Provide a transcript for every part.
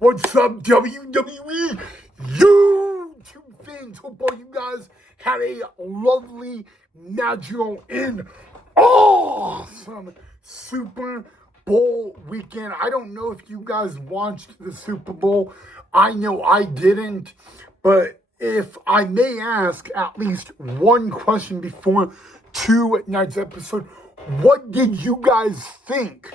What's up, WWE YouTube fans? Hope all you guys had a lovely, magical, and awesome Super Bowl weekend. I don't know if you guys watched the Super Bowl. I know I didn't, but if I may ask at least one question before tonight's episode, what did you guys think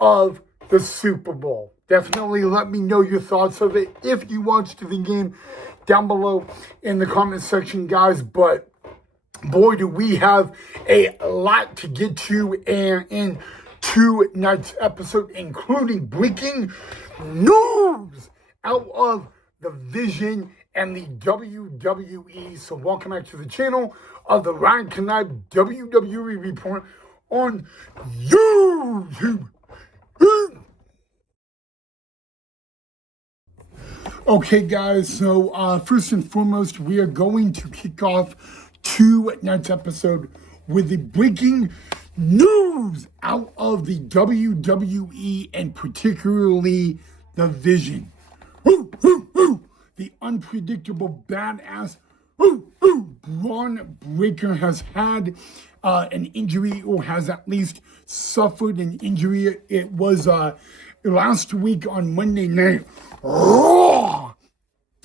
of the Super Bowl? Definitely let me know your thoughts of it if you watched the game down below in the comment section, guys. But boy, do we have a lot to get to in tonight's episode, including breaking news out of the Vision and the WWE. So welcome back to the channel of the Ryan Knipe WWE Report on YouTube. Okay, guys, so first and foremost, we are going to kick off tonight's episode with the breaking news out of the WWE and particularly the Vision. The unpredictable badass Bron Breakker has had an injury, or has at least suffered an injury. It was last week on Monday Night Raw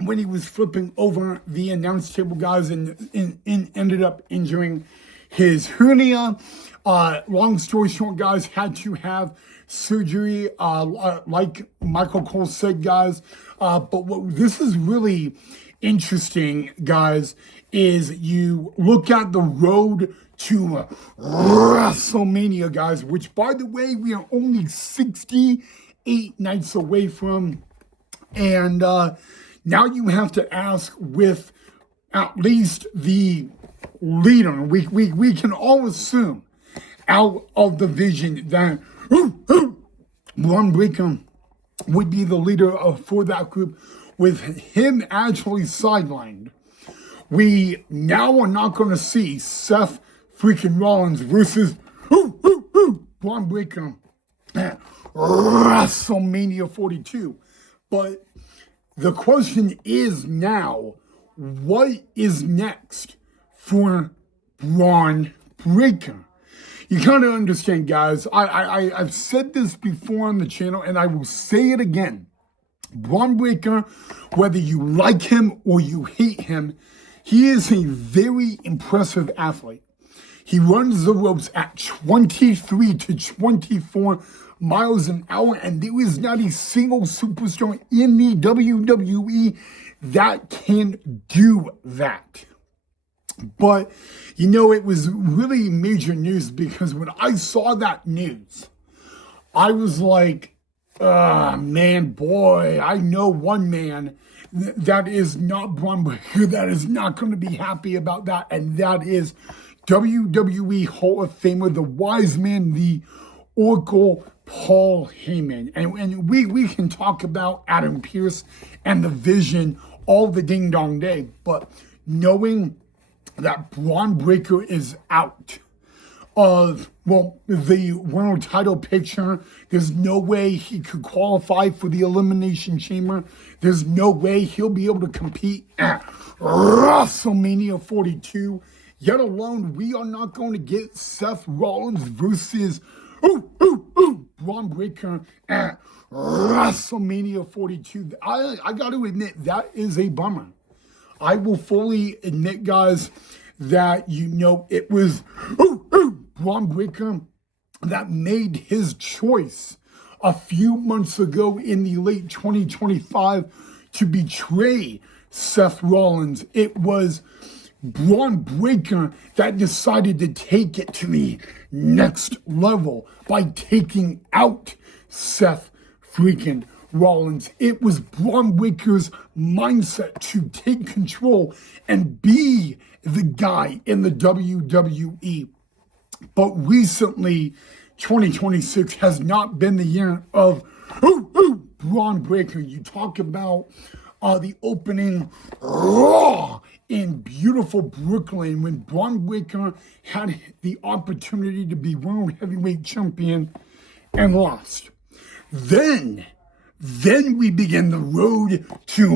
when he was flipping over the announce table, guys, and ended up injuring his hernia. Long story short, guys, had to have surgery, like Michael Cole said, guys. But what this is really interesting, guys, is you look at the road to WrestleMania, guys, which, by the way, we are only 68 nights away from. And now you have to ask, with at least the leader, we can all assume out of the Vision that Bron Breakker would be the leader for that group, with him actually sidelined. We now are not going to see Seth freaking Rollins versus Bron Breakker at WrestleMania 42. But the question is now, what is next for Bron Breakker? You kind of understand, guys. I've said this before on the channel, and I will say it again. Bron Breakker, whether you like him or you hate him, he is a very impressive athlete. He runs the ropes at 23 to 24 miles an hour, and there is not a single superstar in the WWE that can do that. But, you know, it was really major news, because when I saw that news, I was like, man, boy, I know one man that is not Bron Breakker that is not going to be happy about that, and that is WWE Hall of Famer, the wise man, the Oracle, Paul Heyman. And we can talk about Adam Pearce and the Vision all the ding dong day, but knowing that Bron Breakker is out of, well, the world title picture, there's no way he could qualify for the Elimination Chamber. There's no way he'll be able to compete at WrestleMania 42. Yet alone, we are not going to get Seth Rollins versus Bron Breakker at WrestleMania 42. I got to admit, that is a bummer. I will fully admit, guys, that, you know, it was Bron Breakker that made his choice a few months ago in the late 2025 to betray Seth Rollins. It was Bron Breakker that decided to take it to the next level by taking out Seth freaking Rollins. It was Bron Breakker's mindset to take control and be the guy in the WWE. But recently, 2026 has not been the year of Bron Breakker. You talk about the opening Raw in beautiful Brooklyn when Bron Breakker had the opportunity to be World Heavyweight Champion and lost. Then Then we begin the road to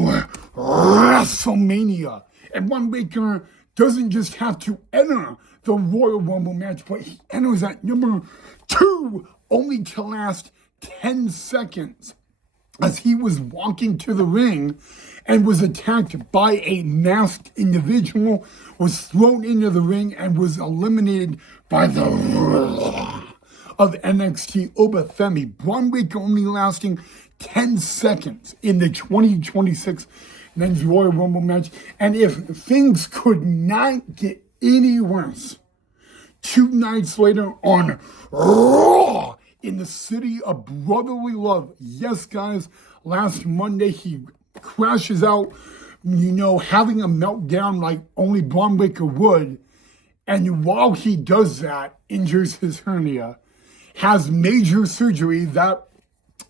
WrestleMania. And Bron Breakker doesn't just have to enter the Royal Rumble match, but he enters at number 2, only to last 10 seconds as he was walking to the ring and was attacked by a masked individual, was thrown into the ring, and was eliminated by the of NXT Obafemi. Bron Breakker only lasting 10 seconds in the 2026 Men's Royal Rumble match. And if things could not get any worse, 2 nights later on Raw in the city of brotherly love. Yes, guys, last Monday he crashes out, having a meltdown like only Bron Breakker would. And while he does that, injures his hernia, has major surgery that,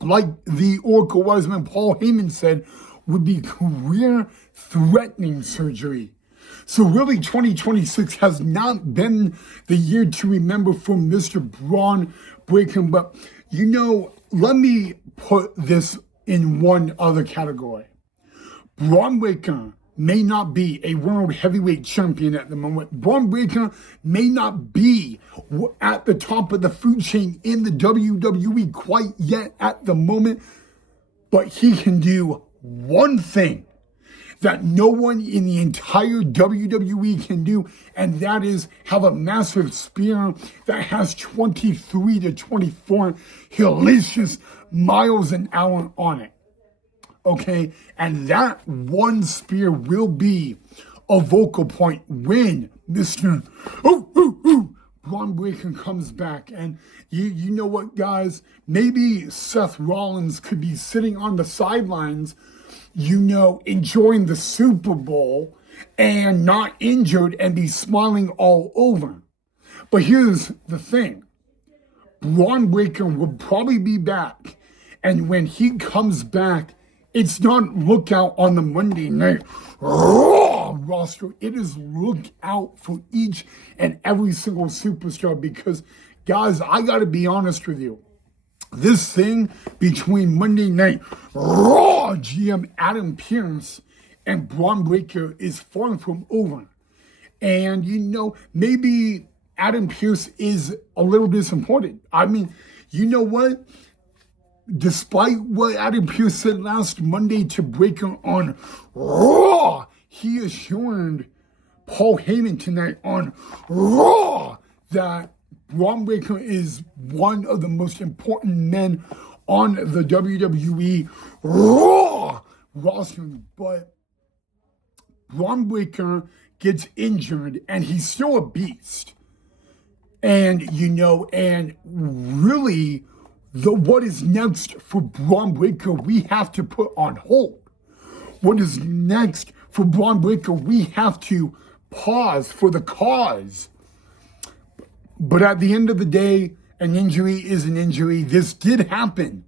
like the Oracle Wiseman Paul Heyman said, would be career-threatening surgery. So really, 2026 has not been the year to remember for Mr. Bron Breakker. But, let me put this in one other category. Bron Breakker may not be a world heavyweight champion at the moment. Bron Breakker may not be at the top of the food chain in the WWE quite yet at the moment, but he can do one thing that no one in the entire WWE can do, and that is have a massive spear that has 23 to 24 hellacious miles an hour on it. Okay, and that one spear will be a vocal point when Mr. Bron Breakker comes back. And you know what, guys? Maybe Seth Rollins could be sitting on the sidelines, enjoying the Super Bowl and not injured and be smiling all over. But here's the thing. Bron Breakker will probably be back. And when he comes back, it's not look out on the Monday Night Raw roster. It is look out for each and every single superstar because, guys, I got to be honest with you. This thing between Monday Night Raw GM Adam Pearce and Bron Breakker is far from over. And, maybe Adam Pearce is a little disappointed. I mean, you know what? Despite what Adam Pearce said last Monday to Breakker on Raw, he assured Paul Heyman tonight on Raw that Bron Breakker is one of the most important men on the WWE Raw roster. But Bron Breakker gets injured and he's still a beast. And, and really, what is next for Bron Breakker, we have to put on hold. What is next for Bron Breakker, we have to pause for the cause. But at the end of the day, an injury is an injury. This did happen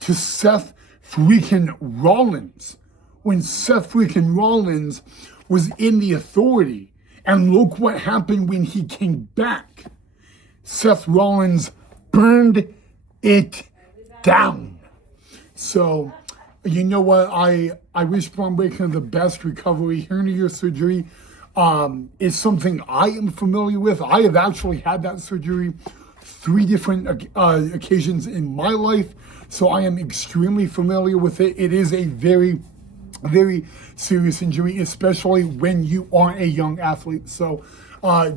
to Seth freaking Rollins when Seth freaking Rollins was in the Authority. And look what happened when he came back. Seth Rollins burned it down. So, you know what? I wish Bron Breakker the best recovery. Hernia surgery is something I am familiar with. I have actually had that surgery 3 different occasions in my life, so I am extremely familiar with it. It is a very, very serious injury, especially when you are a young athlete. So,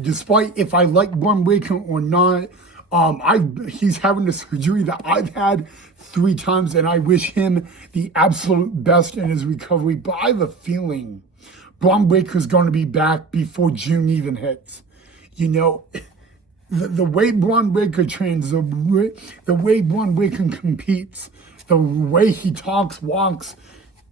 despite if I like Bron Breakker or not, he's having a surgery that I've had 3 times, and I wish him the absolute best in his recovery. But I have a feeling Bron Breakker's going to be back before June even hits. The way Bron Breakker trains, the way Bron Breakker competes, the way he talks, walks,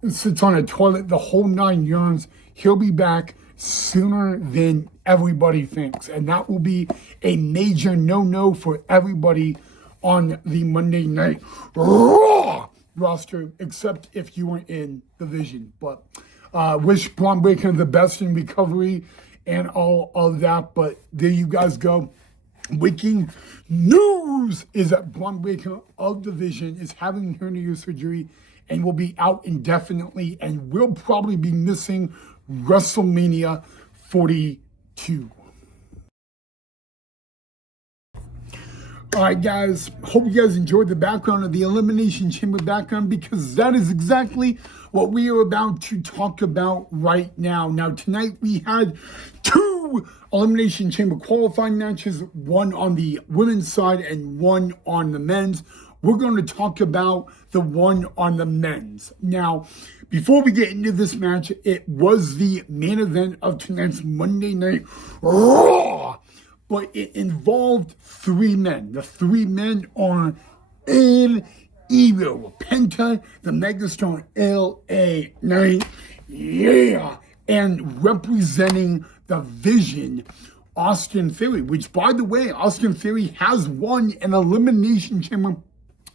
sits on a toilet, the whole 9 yards, he'll be back sooner than everybody thinks. And that will be a major no-no for everybody on the Monday Night Raw roster, except if you were in the Vision. But wish Bron Breakker the best in recovery and all of that. But there you guys go. Breaking news is that Bron Breakker of the Vision is having hernia surgery. and will be out indefinitely and will probably be missing WrestleMania 42. All right, guys, hope you guys enjoyed the background of the Elimination Chamber background, because that is exactly what we are about to talk about right now. Now, tonight we had 2 Elimination Chamber qualifying matches, one on the women's side and one on the men's. We're going to talk about the one on the men's. Now, before we get into this match, it was the main event of tonight's Monday Night Raw. But it involved 3 men. The 3 men are El Evil, Penta, the Megastar LA Knight, yeah, and representing the Vision, Austin Theory, which, by the way, Austin Theory has won an Elimination Chamber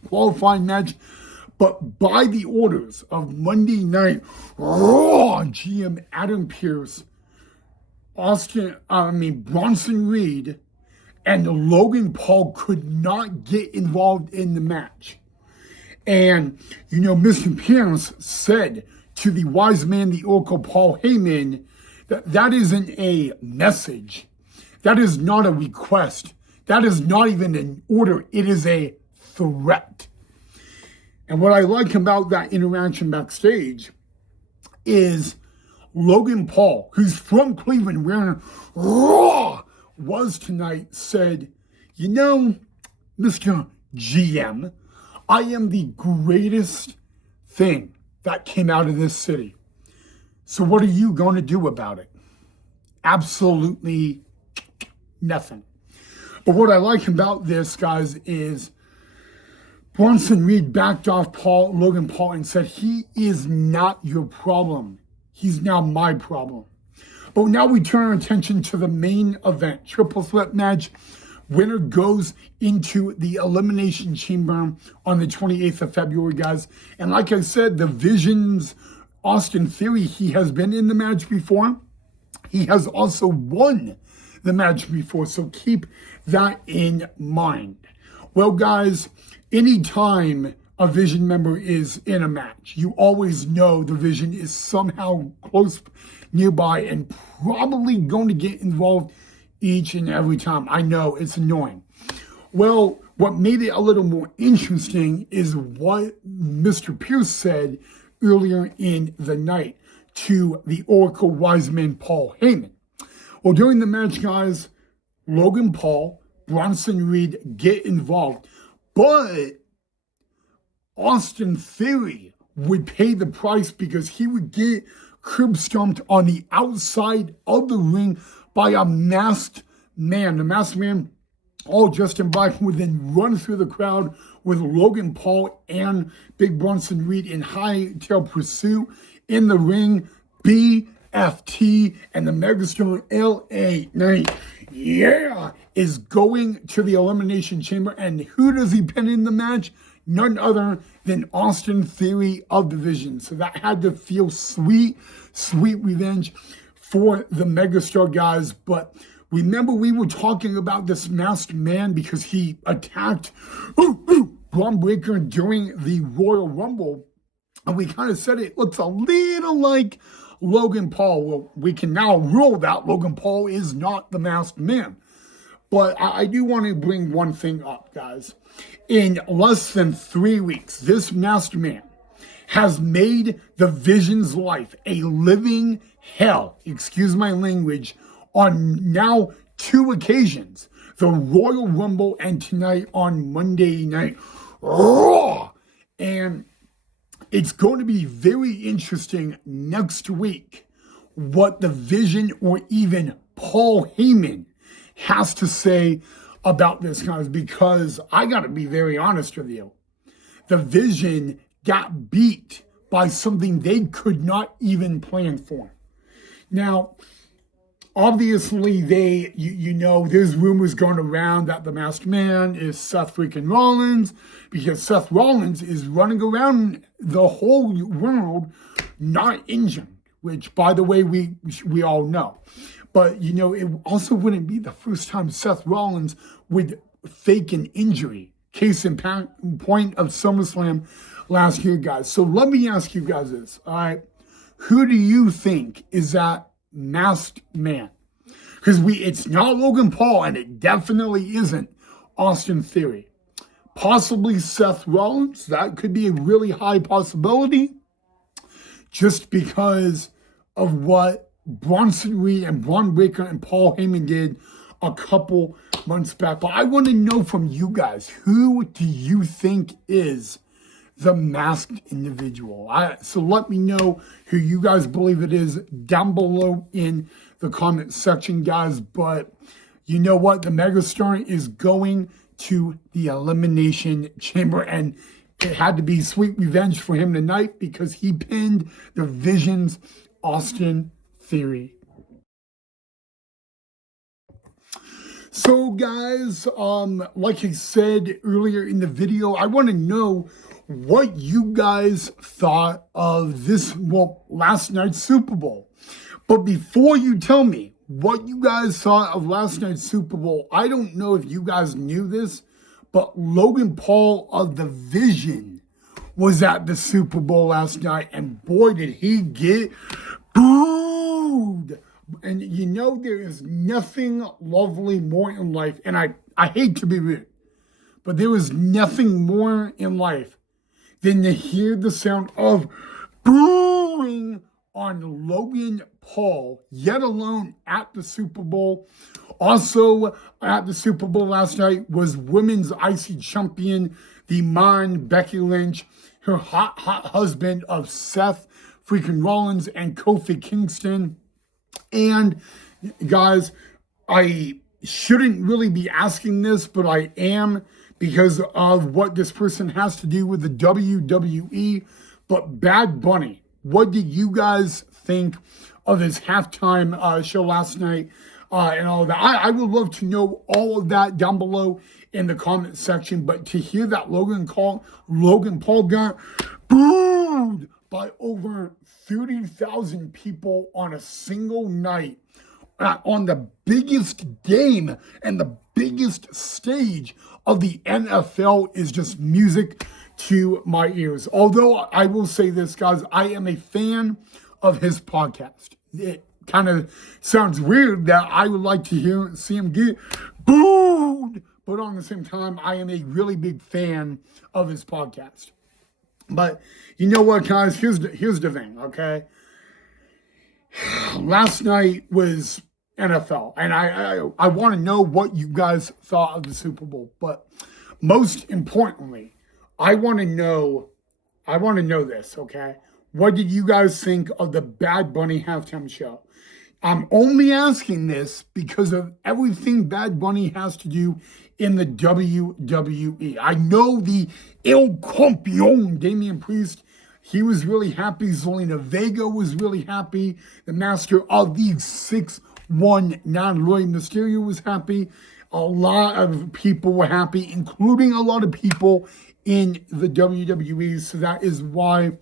qualifying match, but by the orders of Monday Night Raw GM Adam Pearce, Bronson Reed and Logan Paul could not get involved in the match. And, Mr. Pierce said to the wise man, the Oracle, Paul Heyman, that isn't a message. That is not a request. That is not even an order. It is a threat. And what I like about that interaction backstage is Logan Paul, who's from Cleveland, where Raw was tonight, said, Mr. GM, I am the greatest thing that came out of this city. So what are you going to do about it? Absolutely nothing. But what I like about this, guys, is Bronson Reed backed off Logan Paul and said, he is not your problem. He's now my problem. But now we turn our attention to the main event. Triple threat match. Winner goes into the Elimination Chamber on the 28th of February, guys. And like I said, the Vision's Austin Theory, he has been in the match before. He has also won the match before, so keep that in mind. Well, guys, anytime a Vision member is in a match, you always know the Vision is somehow close nearby and probably going to get involved each and every time. I know, it's annoying. Well, what made it a little more interesting is what Mr. Pierce said earlier in the night to the Oracle wise man Paul Heyman. Well, during the match, guys, Logan Paul, Bronson Reed get involved, but Austin Theory would pay the price because he would get curb stomped on the outside of the ring by a masked man. The masked man, all dressed in black, would then run through the crowd with Logan Paul and Big Bronson Reed in hightail pursuit. In the ring, BFT and the Megastar LA Knight, yeah, is going to the Elimination Chamber. And who does he pin in the match? None other than Austin Theory of the Vision. So that had to feel sweet, sweet revenge for the Megastar, guys. But remember, we were talking about this masked man because he attacked Bron Breakker during the Royal Rumble. And we kind of said it looks a little like Logan Paul. Well, we can now rule that Logan Paul is not the masked man. But I do want to bring one thing up, guys. In less than 3 weeks, this masked man has made the Vision's life a living hell, excuse my language, on now 2 occasions. The Royal Rumble and tonight on Monday Night Raw. And it's going to be very interesting next week what the Vision or even Paul Heyman has to say about this, guys, because I got to be very honest with you. The Vision got beat by something they could not even plan for. Now, obviously, there's rumors going around that the masked man is Seth freaking Rollins, because Seth Rollins is running around the whole world not injured, which, by the way, we all know. But, it also wouldn't be the first time Seth Rollins would fake an injury. Case in point of SummerSlam last year, guys. So let me ask you guys this, all right? Who do you think is that masked man? Because it's not Logan Paul, and it definitely isn't Austin Theory. Possibly Seth Rollins. That could be a really high possibility, just because of what Bronson Reed and Bron Breakker and Paul Heyman did a couple months back. But I want to know from you guys, who do you think is the masked individual? So let me know who you guys believe it is down below in the comment section, guys. But you know what? The megastar is going to the Elimination Chamber, and it had to be sweet revenge for him tonight because he pinned the Vision's Austin Theory. So guys, like I said earlier in the video, I want to know what you guys thought of last night's Super Bowl. But before you tell me what you guys thought of last night's Super Bowl, I don't know if you guys knew this, but Logan Paul of the Vision was at the Super Bowl last night, and boy, did he get booed. And you know, there is nothing lovely more in life, and I hate to be rude, but there is nothing more in life than to hear the sound of booing on Logan Paul, yet alone at the Super Bowl. Also at the Super Bowl last night was women's IC champion, the man Becky Lynch, her hot husband of Seth freaking Rollins and Kofi Kingston. And guys, I shouldn't really be asking this, but I am, because of what this person has to do with the WWE. But Bad Bunny, what did you guys think of his halftime show last night and all of that? I would love to know all of that down below in the comment section. But to hear that Logan Paul got booed by over 30,000 people on a single night on the biggest game and the biggest stage of the NFL is just music to my ears. Although I will say this, guys, I am a fan of his podcast. It kind of sounds weird that I would like to see him get booed, but on the same time, I am a really big fan of his podcast. But you know what, guys? Here's the thing, okay? Last night was NFL, and I want to know what you guys thought of the Super Bowl. But most importantly, I want to know this, okay? What did you guys think of the Bad Bunny halftime show? I'm only asking this because of everything Bad Bunny has to do in the WWE. I know the El Campeon, Damian Priest, he was really happy. Zelina Vega was really happy. The master of the 619, Rey Mysterio, was happy. A lot of people were happy, including a lot of people in the WWE. So that is why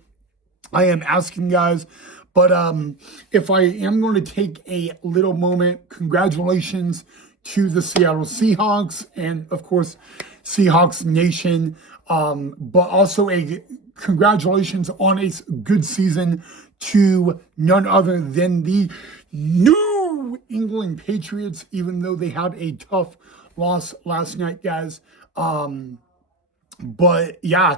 I am asking, guys. But if I am going to take a little moment, congratulations to the Seattle Seahawks and, of course, Seahawks Nation. But also a congratulations on a good season to none other than the New England Patriots, even though they had a tough loss last night, guys. But yeah,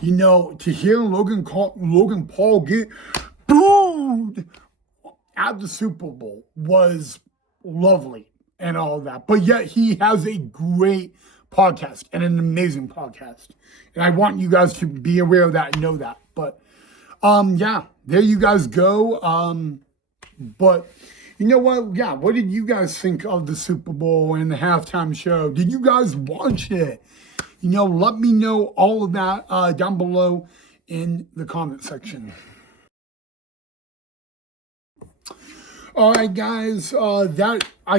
to hear Logan Paul get booed at the Super Bowl was lovely and all of that. But yet he has a great podcast and an amazing podcast. And I want you guys to be aware of that and know that. But yeah, there you guys go. But you know what? Yeah, what did you guys think of the Super Bowl and the halftime show? Did you guys watch it? Let me know all of that down below in the comment section. All right, guys, I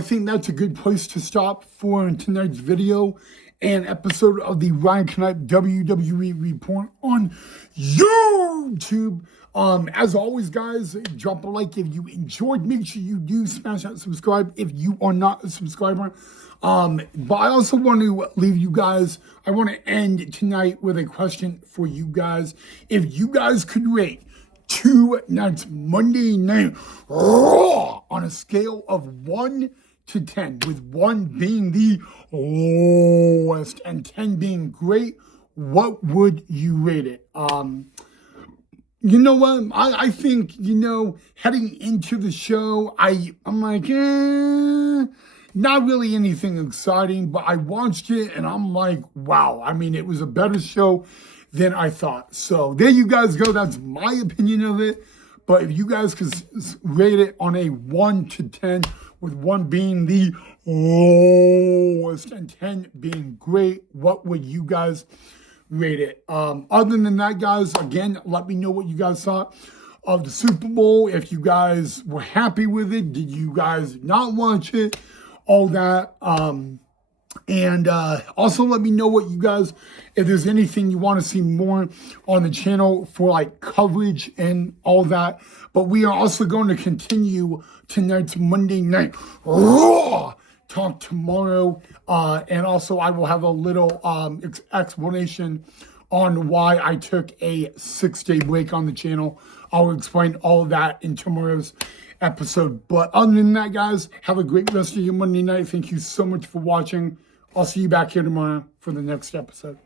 think that's a good place to stop for tonight's video. an episode of the Ryan Knipe WWE Report on YouTube. As always, guys, drop a like if you enjoyed. Make sure you do smash that subscribe if you are not a subscriber. But I also want to leave you guys, I want to end tonight with a question for you guys. If you guys could rate two nights Monday Night Raw on a scale of 1 to 10, with 1 being the lowest and 10 being great, what would you rate it? You know what? I think, heading into the show, I'm like, not really anything exciting, but I watched it and I'm like, wow. I mean, it was a better show than I thought. So there you guys go. That's my opinion of it. But if you guys could rate it on a 1 to 10, with 1 being the lowest and 10 being great, what would you guys rate it? Other than that, guys, again, let me know what you guys thought of the Super Bowl. If you guys were happy with it, did you guys not watch it? All that. And also let me know what you guys, if there's anything you want to see more on the channel for like coverage and all that. But we are also going to continue tonight's Monday Night Raw talk tomorrow. And also I will have a little explanation on why I took a 6-day break on the channel. I'll explain all of that in tomorrow's episode. But other than that, guys, have a great rest of your Monday night. Thank you so much for watching. I'll see you back here tomorrow for the next episode.